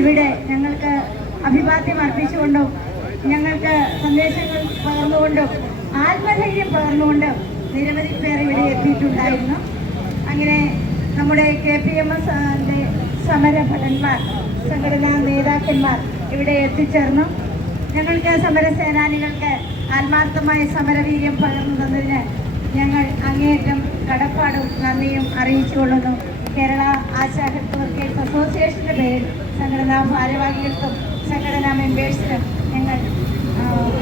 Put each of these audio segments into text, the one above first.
ഇവിടെ ഞങ്ങൾക്ക് അഭിവാദ്യം അർപ്പിച്ചുകൊണ്ടും ഞങ്ങൾക്ക് സന്ദേശങ്ങൾ പകർന്നുകൊണ്ടും ആത്മധൈര്യം പകർന്നുകൊണ്ടും നിരവധി പേർ ഇവിടെ എത്തിയിട്ടുണ്ടായിരുന്നു. അങ്ങനെ നമ്മുടെ കെ പി എം എസ് സമരഭടന്മാർ സംഘടനാ നേതാക്കന്മാർ ഇവിടെ എത്തിച്ചേർന്നു. ഞങ്ങൾക്ക് സമരസേനാനികൾക്ക് ആത്മാർത്ഥമായ സമരവീര്യം പകർന്നു തന്നതിന് ഞങ്ങൾ അങ്ങേയറ്റം കടപ്പാടും നന്ദിയും അറിയിച്ചുകൊള്ളുന്നു. കേരള ആശാ ഹെൽത്ത് വർക്കേഴ്സ് അസോസിയേഷന്റെ പേരിൽ സംഘടനാ ഭാരവാഹികൾക്കും സംഘടനാ മെമ്പേഴ്സിനും ഞങ്ങൾ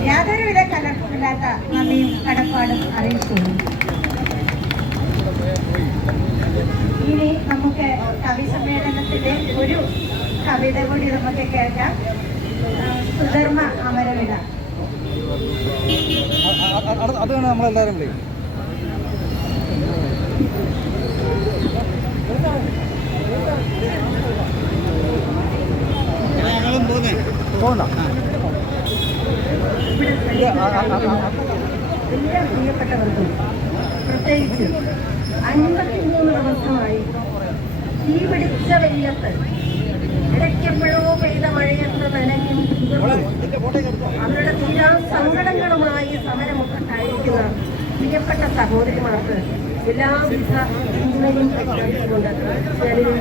യാതൊരുവിധ കലർപ്പില്ലാത്ത നന്ദിയും കടപ്പാടും അറിയിച്ചു ഇനി നമുക്ക് കവി സമ്മേളനത്തിന്റെ ഒരു കവിത കൂടി നമുക്ക് കേൾക്കാം. സുധർമ്മ അമരവിട അതാണ് നമ്മളെല്ലാവരും വിളിക്കും ഇവിടെ എല്ലാ പ്രിയപ്പെട്ടവർക്കും. പ്രത്യേകിച്ച് അൻപത്തിമൂന്ന് ദിവസമായി തീ പിടിച്ച വെയിലത്ത് ഇടയ്ക്കെപ്പോഴോ പെയ്ത മഴയത്ത് നനഞ്ഞും അവരുടെ തീരാ സങ്കടങ്ങളുമായി സമരമുഖത്തായിരിക്കുന്ന പ്രിയപ്പെട്ട സഹോദരിമാർക്ക് എല്ലാവിധ പിന്തുണയും ഞാനൊരു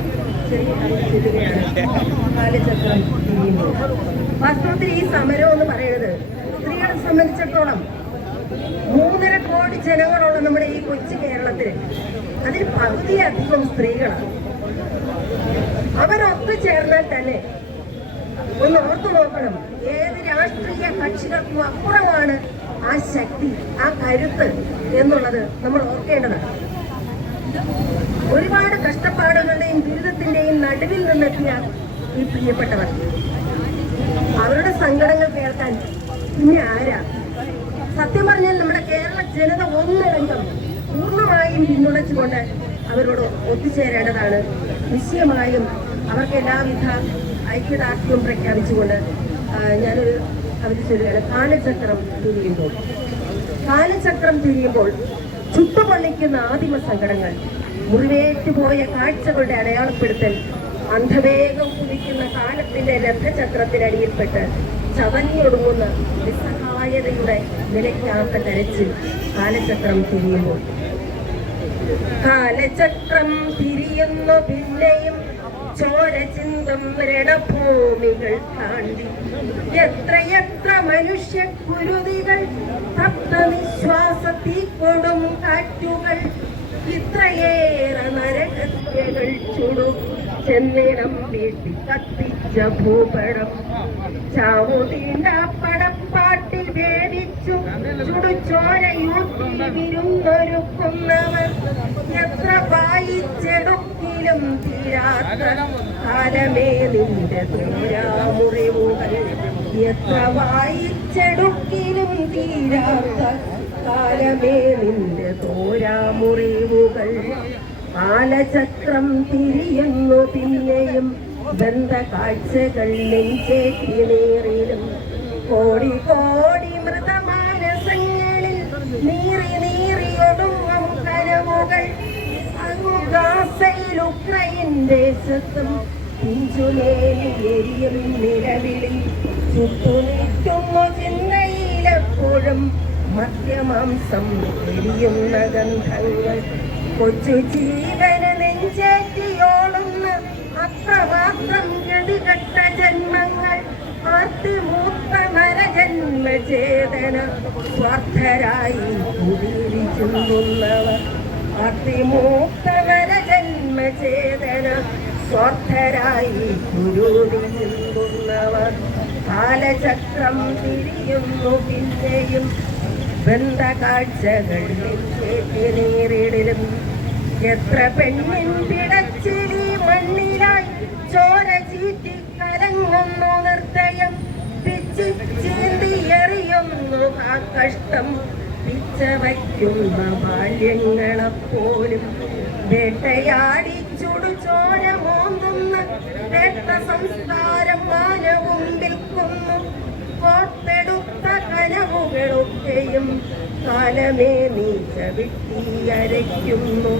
വാസ്തവത്തിൽ ഈ സമരം എന്ന് പറയുന്നത് സ്ത്രീകളെ സംബന്ധിച്ചിടത്തോളം മൂന്നര കോടി ജനങ്ങളുള്ള നമ്മുടെ ഈ കൊച്ചു കേരളത്തിൽ. അതിൽ പകുതിയധികം സ്ത്രീകളാണ്. അവരൊത്തു ചേർന്നാൽ തന്നെ ഒന്ന് ഓർത്തു നോക്കണം ഏത് രാഷ്ട്രീയ കക്ഷികൾക്കും അപ്പുറമാണ് ആ ശക്തി ആ കരുത്ത് എന്നുള്ളത് നമ്മൾ ഓർക്കേണ്ടതാണ്. ഒരുപാട് കഷ്ടപ്പാടുകളുടെയും ദുരിതത്തിന്റെയും നടുവിൽ നിന്നെത്തിയ ഈ പ്രിയപ്പെട്ടവർ. അവരുടെ സങ്കടങ്ങൾ കേൾക്കാൻ പിന്നെ ആരാ? സത്യം പറഞ്ഞാൽ നമ്മുടെ കേരള ജനത ഒന്നടങ്കം പൂർണമായും പിന്തുണച്ചുകൊണ്ട് അവരോട് ഒത്തുചേരേണ്ടതാണ്. നിശ്ചയമായും അവർക്ക് എല്ലാവിധ ഐക്യദാർഢ്യവും പ്രഖ്യാപിച്ചുകൊണ്ട് ഞാനൊരു അവർ ചൊല്ലുകയാണ്. കാലചക്രം തിരിയുമ്പോൾ കാലചക്രം തിരിയുമ്പോൾ ചുട്ടുപൊള്ളിക്കുന്ന ആദിമ സങ്കടങ്ങൾ. മുറിവേറ്റുപോയ കാഴ്ചകളുടെ അടയാളപ്പെടുത്തൽ അന്ധവേഗം കുതിക്കുന്ന കാലത്തിന്റെ രഥചക്രത്തിനടിയിൽപ്പെട്ട് ചവഞ്ഞൊടുങ്ങുന്ന നിസ്സഹായതയുടെ നിലയ്ക്കാത്ത കരച്ചിൽ കാലചക്രം തിരിയുമ്പോൾ. കാലചക്രം തിരിയുന്നു പിന്നെയും ചോര ചിന്തും രണഭൂമികൾ താണ്ടി. എത്രയെത്ര മനുഷ്യ കുരുതികൾ തപ്തനിശ്വാസ കൊടും കാറ്റുകൾ ഇത്രയേറെ നരകത്യകൾ ചുടു. ചെന്നിടം വീട്ടി കത്തിച്ച ഭൂപടം. ചാവുതീണ്ട പടപ്പാട്ടിൽ വേദിച്ചു ചുടുചോരയൂട്ടി വിരുന്നൊരുക്കുന്നവർ എത്ര വായിച്ചെടുക്കിലും തീരാത്ത കാലമേ നിന്റെ ദൂരാമുറിവുകൾ. എത്ര വായിച്ചെടുക്കിലും തീരാത്ത കാലമേ നിന്റെ തോരാമുറിവുകൾ. കാലചക്രം തിരിയുന്നു പിന്നെയും ബന്ധ കാഴ്ചകൾ നെയ്ചേറ്റിലേറിലും കോടി കോടി മൃതമാനസങ്ങളിൽ നീറി നീറിയൊടുങ്ങും കനവുകൾ ഗാസയിൽ ഉക്രൈൻ ദേശത്തും പിഞ്ചുലേലി എരിയും നിലവിളി ചുറ്റുനിൽക്കുന്നു ചിന്തയിലെപ്പോഴും മധ്യമാംസം എരിയുന്ന ഗന്ധങ്ങൾ കൊച്ചു ജീവന നെഞ്ചേറ്റിയോളുന്ന അത്രമാത്രം ഗതികെട്ട ജന്മങ്ങൾ. ആർത്തിമൂത്ത നരജന്മചേതന സ്വാർത്ഥരായി കുടിയിരിക്കുന്നവർ. ആർത്തിമൂത്ത നരജന്മചേതന സ്വാർത്ഥരായി കുരുതിയുന്നവർ കാലചക്രം തിരിയുന്നു പിന്നെയും ബന്ധകാഴ്ചകൾ കാഴ്ചകൾ നേരിടലും എത്ര പെണ്ണിൻ പിടച്ചിലി മണ്ണിലായി ചോര ചീറ്റി കലങ്ങുന്നു നിർദ്ദയം. പിച്ചി ചീന്തി എറിയുന്നു ആ കഷ്ടം. പിച്ച വയ്ക്കുന്ന ബാല്യങ്ങളെപ്പോലും വേട്ടയാടി ചുടുചോര മോന്തുന്ന വേട്ട സംസ്കാരം മാനവും കോർത്തെടുത്ത കനവുകളൊക്കെയും കാലമേ നീ വിട്ടിയരയ്ക്കുന്നു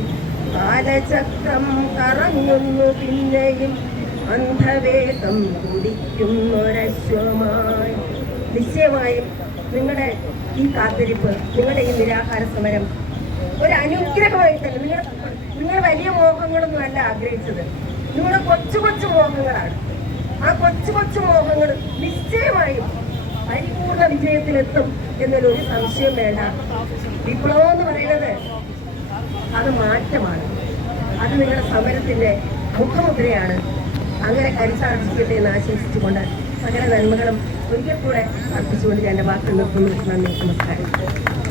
കാലചക്രം കറങ്ങുന്നു പിന്നെയും അന്ധവേദം കുടിക്കുന്നൊരശ്വമായി. നിശ്ചയമായും നിങ്ങളുടെ ഈ കാത്തിരിപ്പ് നിങ്ങളുടെ ഈ നിരാഹാര സമരം ഒരു അനുഗ്രഹമായിട്ടല്ല നിങ്ങൾ നിങ്ങൾ വലിയ മോഹങ്ങളൊന്നും അല്ല ആഗ്രഹിച്ചത്. നിങ്ങളുടെ കൊച്ചു കൊച്ചു മോഹങ്ങളാണ്. ആ കൊച്ചു കൊച്ചു മോഹങ്ങൾ നിശ്ചയമായും പരിപൂർണ വിജയത്തിലെത്തും. എന്നൊരു സംശയം വേണ്ട. വിപ്ലവം എന്ന് പറയുന്നത് അത് മാറ്റമാണ്. അത് നിങ്ങളുടെ സമരത്തിന്റെ മുഖമുദ്രയാണ്. അങ്ങനെ കരുത്താർജിക്കട്ടെ എന്ന് ആശംസിച്ചുകൊണ്ട് സകല നന്മകളും ഒരിക്കൽ കൂടെ അർപ്പിച്ചുകൊണ്ട് ഞാൻ വാക്കുകൾ നിർത്തുന്നു. നന്ദി നമസ്കാരം.